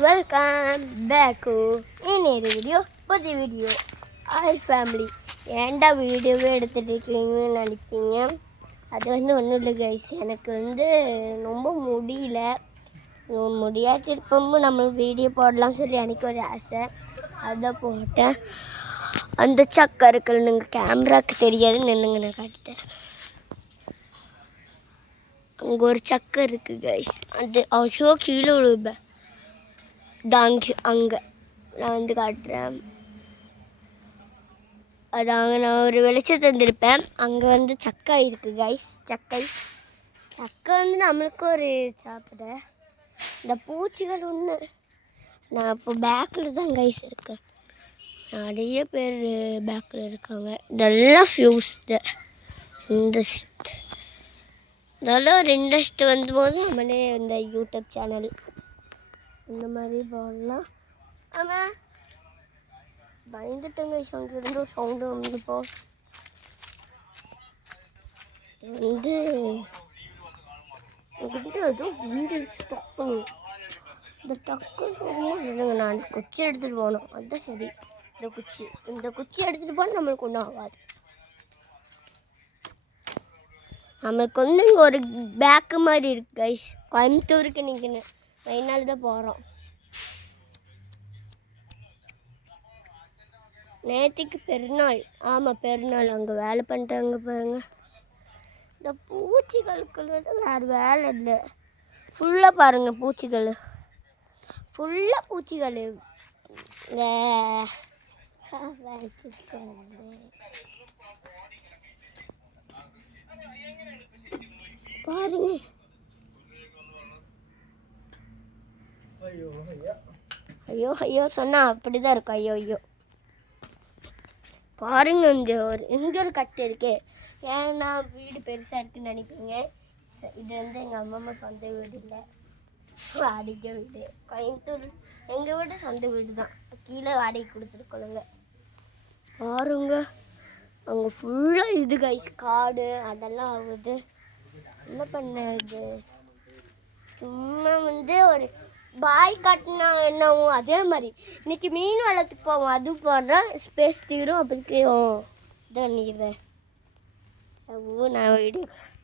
Welcome bag இன்னொரு video புது video. All family ஏன்டா வீடியோவே எடுத்துகிட்டு இருக்கீங்கன்னு நினைப்பீங்க. அது ஒன்றும் இல்லை கைஸ், எனக்கு ரொம்ப முடியல. முடியாட்டி இருக்கும்போது நம்ம வீடியோ போடலாம் சொல்லி எனக்கு ஒரு ஆசை, அதை போட்டேன். அந்த சக்கை இருக்குல்ல, நீங்கள் கேமராவுக்கு தெரியாது, நின்னுங்க நான் காட்டிட்டேன். அங்கே ஒரு சக்கை இருக்குது கைஸ், அது அவ்வளோ கீழே விழுவேன். அங்கே நான் காட்டுறேன். அதாங்க நான் ஒரு வெளிச்சம் தந்திருப்பேன். அங்கே சக்கை இருக்குது கைஸ். சக்கை நம்மளுக்கு ஒரு சாப்பிட. இந்த பூச்சிகள் ஒன்று நான் இப்போ பேக்கில் தான் கைஸ் இருக்கேன். நிறைய பேர் பேக்கில் இருக்காங்க. இதெல்லாம் ஃபியூஸ்டு இதெல்லாம் ஒரு இன்ட்ரெஸ்ட் வந்தபோது நம்மளே இந்த யூடியூப் சேனல் இந்த மாதிரி போடலாம். ஆமாம், பயந்துட்டங்க. அங்கிருந்து ஒரு சவுண்டு வந்துப்போ எதுவும் விழுந்துருச்சு டக்கு. இந்த டக்கு இல்லைங்க, நான் குச்சி எடுத்துகிட்டு போகணும். அதுதான் சரி. இந்த குச்சி எடுத்துகிட்டு போனால் நம்மளுக்கு ஒன்றும் ஆகாது. நம்மளுக்கு இங்கே ஒரு பேக்கு மாதிரி இருக்கு கைஸ். கோயம்புத்தூருக்கு நிற்கணும், 9 நாள் தான் போகிறோம். நேற்றுக்கு பெருநாள். ஆமாம், பெருநாள். அங்கே வேலை பண்ணிட்டாங்க பாருங்க. இந்த பூச்சிகளுக்கு வேறு வேலை இல்லை. ஃபுல்லாக பாருங்கள், பூச்சிகள் ஃபுல்லாக பூச்சிகள். பாருங்க, ஐயோ ஐயோ சொன்னால் அப்படி தான் இருக்கும். ஐயோ ஐயோ பாருங்க, இங்கே ஒரு கட்டு இருக்கு. ஏன்னா வீடு பெருசாக இருக்குன்னு நினைப்பீங்க. இது எங்கள் அம்மா சொந்த வீடு இல்லை, வாடகை வீடு. கோயம்புத்தூர் எங்கள் வீடு சொந்த வீடு தான், கீழே வாடகை கொடுத்துருக்கோங்க. பாருங்க, அங்கே ஃபுல்லாக இது கைஸ், காடு அதெல்லாம் ஆகுது. என்ன பண்ணது, சும்மா ஒரு பாய் காட்டினா என்னவும் அதே மாதிரி. இன்னைக்கு மீன் வளத்துக்கு போவோம், அது போடுறேன். ஸ்பேஸ் தீரும், அப்போதைக்கு இதை பண்ணிடுறேன். நான் வீடியோ